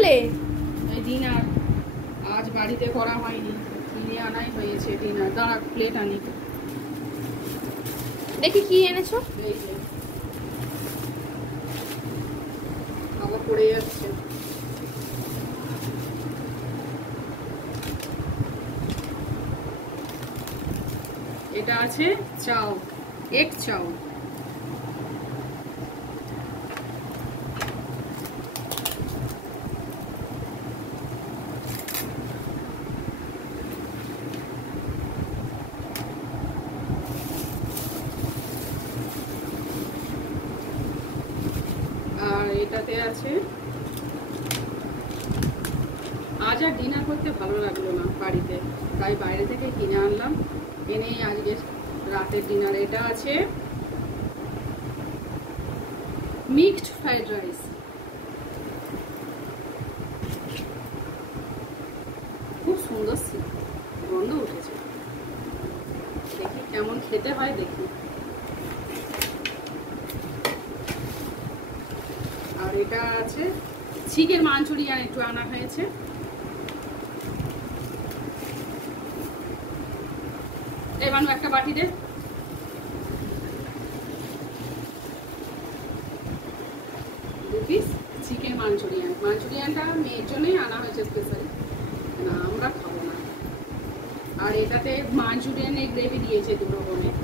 করলে? এই ডিনার আজ বাড়িতে করা হয়নি, কিনে আনাই হয়েছে ডিনার। দাঁড়া প্লেট আনি, দেখি কি এনেছো। এই যে আবার পড়ে যাচ্ছে। এটা আছে চাউ, এগ চাউ। আর এটাতে আছে, আজ আর ডিনার করতে ভালো লাগলো না বাড়িতে, তাই বাইরে থেকে কিনে আনলাম, এনেই আজকে রাতের ডিনার। এটা আছে মিক্সড ফ্রাইড রাইস, খুব সুন্দর গন্ধ উঠেছে, দেখি কেমন খেতে হয় দেখি। আর এটা আছে চিকেন মাঞ্চুরিয়ান, একটু আনা হয়েছে। এই মানু একটা বাটি দে। দু পিস চিকেন মাঞ্চুরিয়ান, মাঞ্চুরিয়ানটা মেয়ের জন্যই আনা হয়েছে স্পেশালি, না আমরা খাবো না। আর এটাতে মাঞ্চুরিয়ানের গ্রেভি দিয়েছে 2 রকমের।